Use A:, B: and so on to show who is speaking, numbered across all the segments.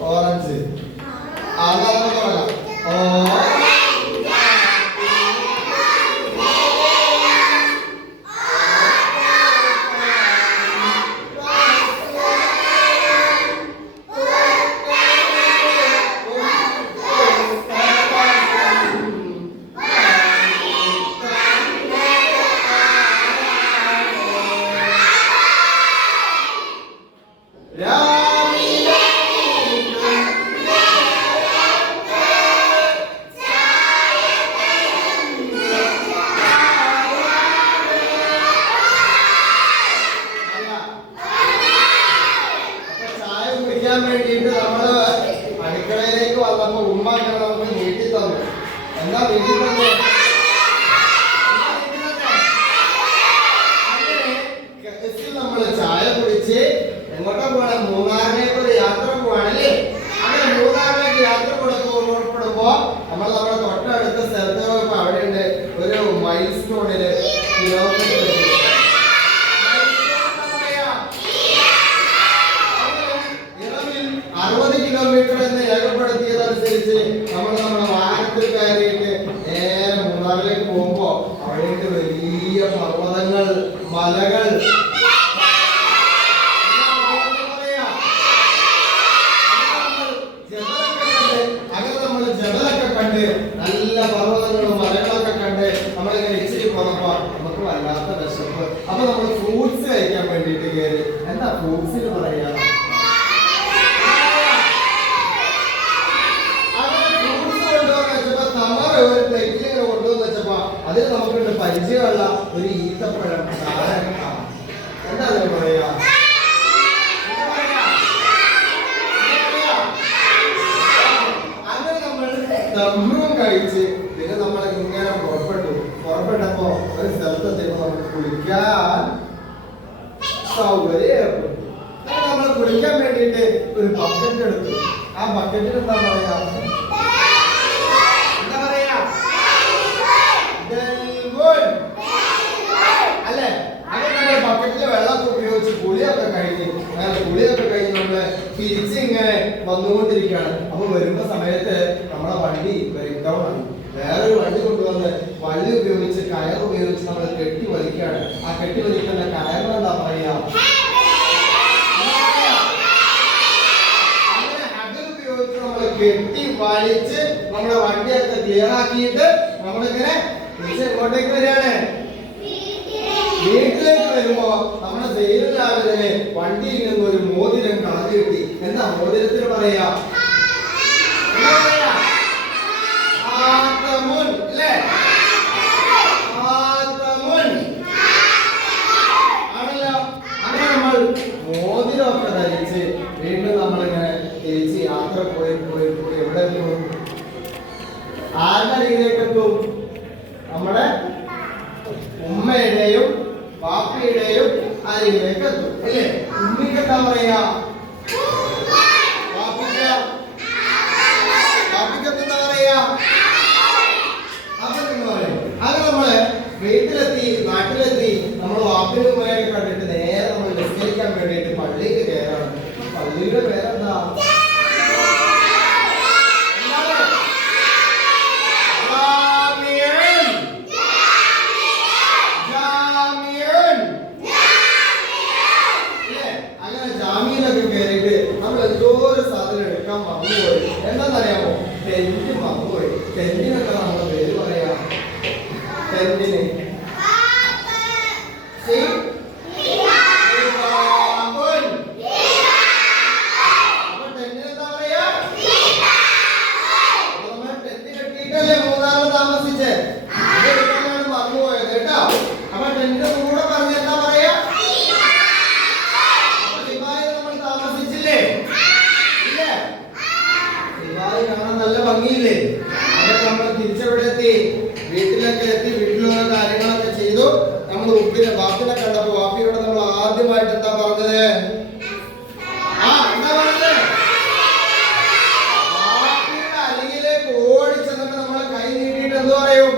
A: Orange ആ എന്നാ നമുക്ക് കുടിക്കാൻ വേണ്ടിയിട്ട് നമ്മൾ അടുക്കളയിലേക്ക് വന്നപ്പോ ഉമ്മ അങ്ങനെ നമുക്ക് നീട്ടി തന്നു. എന്നാ വീട്ടിൽ തന്നു? നമ്മൾ ചായ കുടിച്ച് എങ്ങോട്ടാ പോണ? മൂന്നാറിലേക്ക് ഒരു യാത്ര പോവാണല്ലേ? അങ്ങനെ മൂന്നാറിലേക്ക് യാത്ര കൊടുക്കുമ്പോൾ പുറപ്പെടുമ്പോ നമ്മൾ നമ്മുടെ തൊട്ടടുത്ത സ്ഥലത്ത് അവിടെ ഉണ്ട് ഒരു മൈൽ സ്റ്റോണിൽ കിലോമീറ്റർ വലിയ പർവതങ്ങൾ മലകൾ. നമ്മൾ നല്ല മലകളൊക്കെ ഇച്ചിരി അപ്പൊ നമ്മൾ ഫ്രൂട്ട്സ് കഴിക്കാൻ വേണ്ടിയിട്ട് കയറി എന്താ ഫ്രൂട്ട്സിന് പറയാ അങ്ങനെ fruits കൊണ്ടുവന്ന് വെച്ചപ്പോ തമറ ഒരു plate ൽ ഇങ്ങനെ കൊണ്ടുവന്ന് വെച്ചപ്പോ അതിൽ നമുക്കുണ്ട് പരിചയമുള്ള ഒരു ഈത്തപ്പഴം കാരക്ക. എന്താ അതിന് പറയാ? അങ്ങനെ നമ്മൾ ദമ്മും കഴിച്ച് പിന്നെ നമ്മൾ ഇങ്ങനെ പുറപ്പെട്ടു പുറപ്പെട്ടപ്പോ ഒരു സ്ഥലത്തെത്തിയപ്പോ നമുക്ക് കുളിക്കാൻ സൗകര്യം നമ്മൾ കുളിക്കാൻ വേണ്ടിയിട്ട് ഒരു ബക്കറ്റ് എടുത്തു ആ ബക്കറ്റിൽ എന്താ പറയാ ഡെൽവുഡ്. അല്ലേ അങ്ങനെ നമ്മൾ ബക്കറ്റിൽ വെള്ളമൊക്കെ ഉപയോഗിച്ച് കുളിയൊക്കെ കഴിഞ്ഞ് അങ്ങനെ കുളിയൊക്കെ കഴിഞ്ഞ് നമ്മൾ തിരിച്ച് ഇങ്ങനെ വന്നുകൊണ്ടിരിക്കുകയാണ് അപ്പൊ വരുമ്പോ സമയത്ത് നമ്മളെ വണ്ടി ഡൗൺ ആണ് വേറൊരു വണ്ടി കൊണ്ടുവന്ന് വള്ളി ഉപയോഗിച്ച് കയർ ഉപയോഗിച്ച് നമ്മൾ കെട്ടി വലിക്കുകയാണ്. ആ കെട്ടി വലിക്കുന്ന കയറിനെന്താ പറയാ എന്താ പറയാ? അങ്ങനെ ഉപയോഗിച്ച് നമ്മൾ കെട്ടി വലിച്ച് നമ്മുടെ വണ്ടിയൊക്കെ ക്ലിയർ ആക്കിയിട്ട് നമ്മളിങ്ങനെ തിരിച്ച് എങ്ങോട്ടേക്ക് വരികയാണ്. വീട്ടിലേക്ക് വരുമ്പോ നമ്മുടെ ജയിലിലാവിലെ വണ്ടിയിൽ നിന്ന് ഒരു മോതിരം കളഞ്ഞു കിട്ടി. എന്താ മോതിരത്തിന് പറയാ എന്താ പറയാ? ആത്തമുൻ, ല്ലേ? ആത്തമുൻ. ആണല്ലോ അങ്ങനെ നമ്മൾ മോതിരമൊക്കെ ധരിച്ച് വീണ്ടും നമ്മളിങ്ങനെ തിരിച്ച് യാത്ര പോയി പോയി പോയി എവിടെ എത്തും ആരുടെ അരികിലേക്ക് എത്തും നമ്മുടെ ഉമ്മയുടെയും പാപ്പയുടെയും അരികിലേക്ക് എത്തും അല്ലേ ഉമ്മിക്കെന്താ പറയാ പാപ്പിക്ക് പാപ്പിക്ക് എന്താ പറയാ അപ്പൊ നിങ്ങൾ പറയും അങ്ങനെ നമ്മൾ വീട്ടിലെത്തി നാട്ടിലെത്തി നമ്മൾ വാപ്പിനും ഉമ്മയൊക്കെ കണ്ടിട്ട് നേരെ നമ്മൾ നിസ്കരിക്കാൻ വേണ്ടിയിട്ട് പള്ളിയിൽ കയറാണ് പള്ളിയുടെ പേരെന്താ എന്താണ്? ജാമിഉൻ. ജാമിഉൻ. തെന്നിനൊക്കെ നമ്മൾ ഇതിന്റെ വാക്കിനെ കണ്ടപ്പോ വാപ്പിയോട് നമ്മൾ ആദ്യമായിട്ട് എന്താ പറഞ്ഞത്? ആ എന്താ പറഞ്ഞത്? വാപ്പിയുടെ അരികിലേക്ക് ഓടി ചെന്നിട്ട് നമ്മൾ കൈ നീട്ടിയിട്ട് എന്ത് പറയും?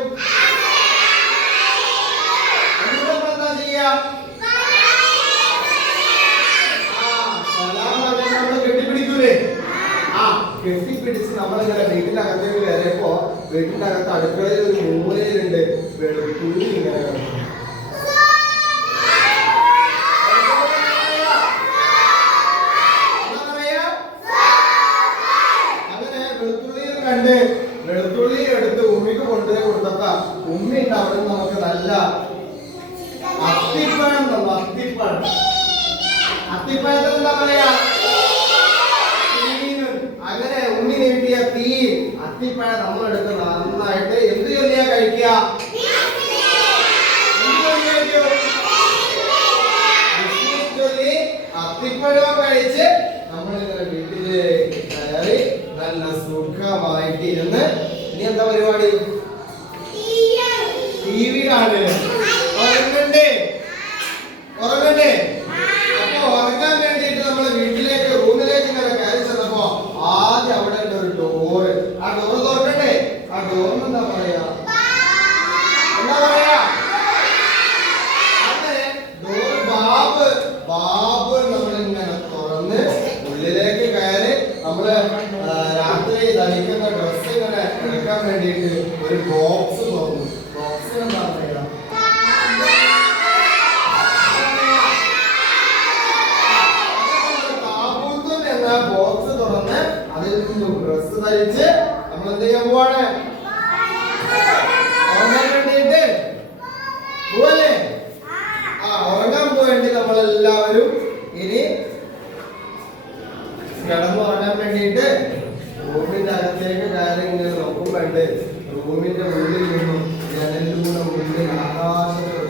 A: നമ്മളിങ്ങനെ വീട്ടിനകത്തേക്ക് വരപ്പോ വീട്ടിനകത്ത് അടുക്കളയിൽ ഒരു മൂലയിലുണ്ട്. വെളുത്തുള്ളി കൊടുത്തപ്പോ ഉമ്മി ഉണ്ട് അവിടെ നമുക്ക് നല്ല അത്തിപ്പഴം തന്നു അത്തിപ്പഴം. അത്തിപ്പഴത്തിന് എന്താ പറയാ. അങ്ങനെ ഉമ്മി നീട്ടിയ തീ അത്തിപ്പഴം നമ്മൾ എടുക്കുന്ന നന്നായിട്ട് എന്ത് ചൊല്ലിയാ കഴിക്കുക? അത്തിപ്പഴം കഴിച്ച് നമ്മളിങ്ങനെ വീട്ടിലേക്ക് കയറി നല്ല സുഖമായിട്ട് ഇരുന്ന് ഇനി എന്താ പരിപാടി? കാണുക ഉറങ്ങണ്ടേ? ഉറങ്ങണ്ടേ? അപ്പൊ ഉറങ്ങാൻ വേണ്ടിയിട്ട് നമ്മൾ വീട്ടിലേക്ക് റൂമിലേക്ക് ഇങ്ങനെ കയറി ചെന്നപ്പോ ആദ്യം അവിടെ ഉണ്ട് ഒരു ഡോറ് ആ ഡോറ് തുറക്കണ്ടേ? ആ ഡോറിന് എന്താ പറയാ? എന്താ പറയാ? അതെ ഡോർ ബാബ്. ബാബ് നമ്മളിങ്ങനെ തുറന്ന് ഉള്ളിലേക്ക് കയറി നമ്മൾ രാത്രി ധരിക്കുന്ന ഡ്രസ് ഇങ്ങനെ എടുക്കാൻ വേണ്ടിയിട്ട് ഒരു ബോക്സ് ധരിച്ച് നമ്മൾ എന്ത് ചെയ്യാൻ പോവാണ്? ഉറങ്ങാൻ വേണ്ടിയിട്ട്? പോവല്ലേ? ആ ഉറങ്ങാൻ പോവേണ്ടി നമ്മളെല്ലാവരും ഇനി കിടന്നുറങ്ങാൻ വേണ്ടിയിട്ട് റൂമിന്റെ അകത്തേക്ക് കയറി ഇങ്ങനെ വേണ്ടേ റൂമിന്റെ ഉള്ളിൽ നിന്നും ജനലിലൂടെ ഉള്ളിൽ ആകാശത്ത്